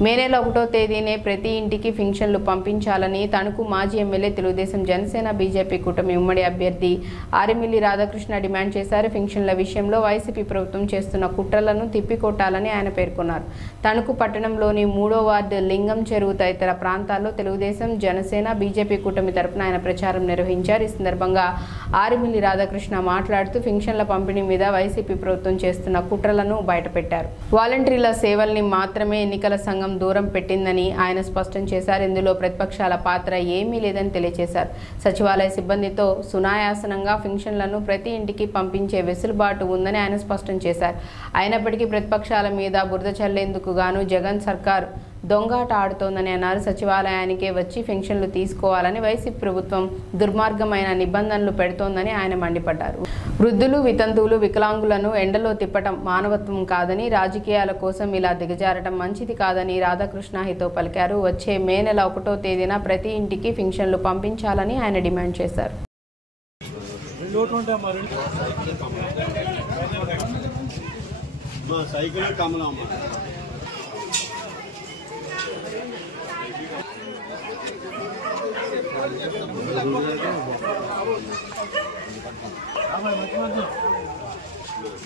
మే నెల 1వ తేదీనే ప్రతి ఇంటికి పింఛన్లు పంపించాలని తణుకు మాజీ ఎమ్మెల్యే తెలుగుదేశం జనసేన బీజేపీ కూటమి ఉమ్మడి అభ్యర్థి ఆరిమిల్లి రాధాకృష్ణ డిమాండ్ చేశారు. పింఛన్ల విషయంలో వైసీపీ ప్రభుత్వం చేస్తున్న కుట్రలను తిప్పికొట్టాలని ఆయన పేర్కొన్నారు. తణుకు పట్టణంలోని 3వ వార్డు లింగం చెరువు తదితర ప్రాంతాల్లో తెలుగుదేశం జనసేన బీజేపీ కూటమి తరపున ఆయన ప్రచారం నిర్వహించారు. ఈ సందర్భంగా ఆరిమిల్లి రాధాకృష్ణ మాట్లాడుతూ పింఛన్ల పంపిణీ మీద వైసీపీ ప్రభుత్వం చేస్తున్న కుట్రలను బయటపెట్టారు. వాలంటీర్ల సేవల్ని మాత్రమే ఎన్నికల సంఘం దూరం పెట్టిందని ఆయన స్పష్టం చేశారు. ఇందులో ప్రతిపక్షాల పాత్ర ఏమీ లేదని తెలియజేశారు. సచివాలయ సిబ్బందితో సునాయాసనంగా పింఛన్లను ప్రతి ఇంటికి పంపించే వెసులుబాటు ఉందని ఆయన స్పష్టం చేశారు. అయినప్పటికీ ప్రతిపక్షాల మీద బురద చల్లేందుకు గాను జగన్ సర్కార్ దొంగాట ఆడుతోందని అన్నారు. సచివాలయానికే వచ్చి పెన్షన్లు తీసుకోవాలని వైసీపీ ప్రభుత్వం దుర్మార్గమైన నిబంధనలు పెడుతోందని ఆయన మండిపడ్డారు. వృద్ధులు, వితంతువులు, వికలాంగులను ఎండలో తిప్పటం మానవత్వం కాదని, రాజకీయాల కోసం ఇలా దిగజారటం మంచిది కాదని రాధాకృష్ణ హితో పలికారు. వచ్చే మే నెల 1వ తేదీన ప్రతి ఇంటికి పెన్షన్లు పంపించాలని ఆయన డిమాండ్ చేశారు.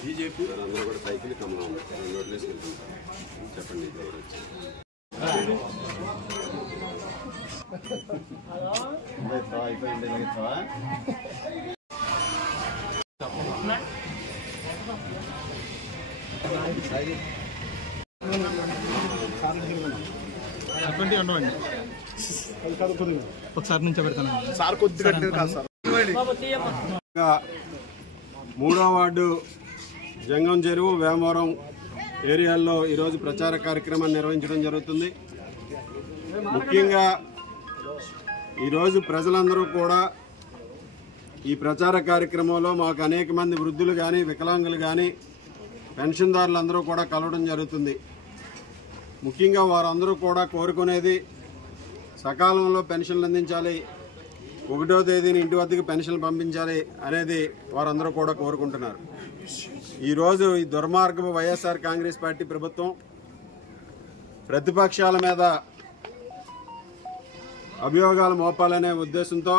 బీజేపీ అందరూ కూడా సైకిల్ కమలం చెప్పండి. ఒకసారి నుంచి పెడతాను సార్. 3వ వార్డు జంగం చెరువు, వేమవరం ఏరియాల్లో ఈరోజు ప్రచార కార్యక్రమాన్ని నిర్వహించడం జరుగుతుంది. ముఖ్యంగా ఈరోజు ప్రజలందరూ కూడా ఈ ప్రచార కార్యక్రమంలో మాకు అనేక మంది వృద్ధులు కానీ, వికలాంగులు కానీ, పెన్షన్దారులందరూ కూడా కలవడం జరుగుతుంది. ముఖ్యంగా వారందరూ కూడా కోరుకునేది సకాలంలో పెన్షన్లు అందించాలి, 1వ తేదీని ఇంటి వద్దకు పెన్షన్లు పంపించాలి అనేది వారందరూ కూడా కోరుకుంటున్నారు. ఈరోజు ఈ దుర్మార్గపు వైఎస్ఆర్ కాంగ్రెస్ పార్టీ ప్రభుత్వం ప్రతిపక్షాల మీద అభియోగాలు మోపాలనే ఉద్దేశంతో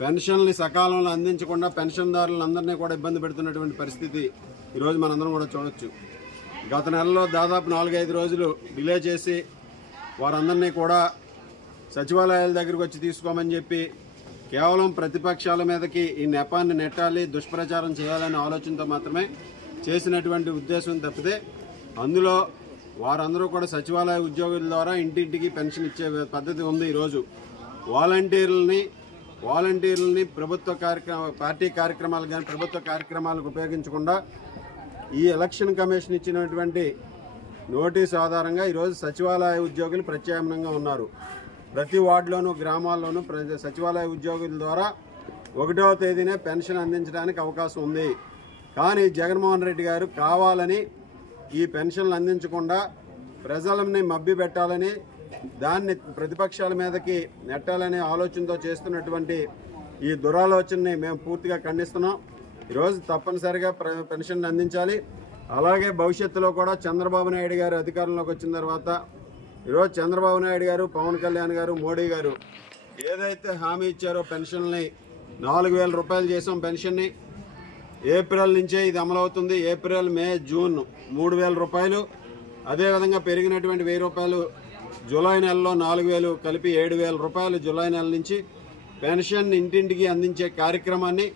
పెన్షన్లు సకాలంలో అందించకుండా పెన్షన్దారులందరినీ కూడా ఇబ్బంది పెడుతున్నటువంటి పరిస్థితి ఈరోజు మనందరం కూడా చూడొచ్చు. గత నెలలో దాదాపు 4-5 రోజులు డిలే చేసి వారందరినీ కూడా సచివాలయాల దగ్గరకు వచ్చి తీసుకోమని చెప్పి కేవలం ప్రతిపక్షాల మీదకి ఈ నెపాన్ని నెట్టాలి, దుష్ప్రచారం చేయాలనే ఆలోచనతో మాత్రమే చేసినటువంటి ఉద్దేశం తప్పితే అందులో వారందరూ కూడా సచివాలయ ఉద్యోగుల ద్వారా ఇంటింటికి పెన్షన్ ఇచ్చే పద్ధతి ఉంది. ఈరోజు వాలంటీర్లని పార్టీ కార్యక్రమాలు కానీ ప్రభుత్వ కార్యక్రమాలకు ఉపయోగించకుండా ఈ ఎలక్షన్ కమిషన్ ఇచ్చినటువంటి నోటీసు ఆధారంగా ఈరోజు సచివాలయ ఉద్యోగులు ప్రత్యామ్నాయంగా ఉన్నారు. ప్రతి వార్డులోనూ, గ్రామాల్లోనూ సచివాలయ ఉద్యోగుల ద్వారా 1వ తేదీనే పెన్షన్ అందించడానికి అవకాశం ఉంది. కానీ జగన్మోహన్ రెడ్డి గారు కావాలని ఈ పెన్షన్లు అందించకుండా ప్రజలని మభ్య పెట్టాలని, దాన్ని ప్రతిపక్షాల మీదకి నెట్టాలనే ఆలోచనతో చేస్తున్నటువంటి ఈ దురాలోచనని మేము పూర్తిగా ఖండిస్తున్నాం. ఈరోజు తప్పనిసరిగా పెన్షన్లు అందించాలి. అలాగే భవిష్యత్తులో కూడా చంద్రబాబు నాయుడు గారు అధికారంలోకి వచ్చిన తర్వాత ఈరోజు చంద్రబాబు నాయుడు గారు, పవన్ కళ్యాణ్ గారు, మోడీ గారు ఏదైతే హామీ ఇచ్చారో పెన్షన్ని 4,000 రూపాయలు చేసాం. పెన్షన్ని ఏప్రిల్ నుంచే ఇది అమలవుతుంది. ఏప్రిల్, మే, జూన్ 3,000 రూపాయలు. అదేవిధంగా పెరిగినటువంటి 1,000 రూపాయలు జూలై నెలలో 4,000 కలిపి 7,000 రూపాయలు జూలై నెల నుంచి పెన్షన్ ఇంటింటికి అందించే కార్యక్రమాన్ని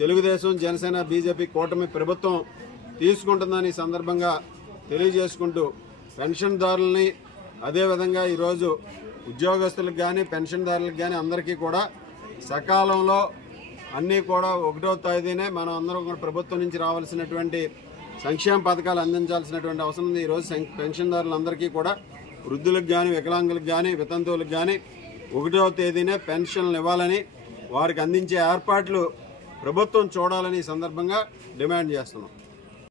తెలుగుదేశం, జనసేన, బీజేపీ కూటమి ప్రభుత్వం తీసుకుంటుందని సందర్భంగా తెలియజేసుకుంటూ పెన్షన్దారులని, అదేవిధంగా ఈరోజు ఉద్యోగస్తులకు కానీ, పెన్షన్దారులకు కానీ అందరికీ కూడా సకాలంలో అన్నీ కూడా 1వ తేదీనే మనం అందరం కూడా ప్రభుత్వం నుంచి రావాల్సినటువంటి సంక్షేమ పథకాలు అందించాల్సినటువంటి అవసరం ఉంది. ఈరోజు పెన్షన్దారులందరికీ కూడా వృద్ధులకు కానీ, వికలాంగులకు కానీ, వితంతువులకు కానీ 1వ తేదీనే పెన్షన్లు ఇవ్వాలని, వారికి అందించే ఏర్పాట్లు ప్రభుత్వం చూడాలని సందర్భంగా డిమాండ్ చేస్తున్నాం.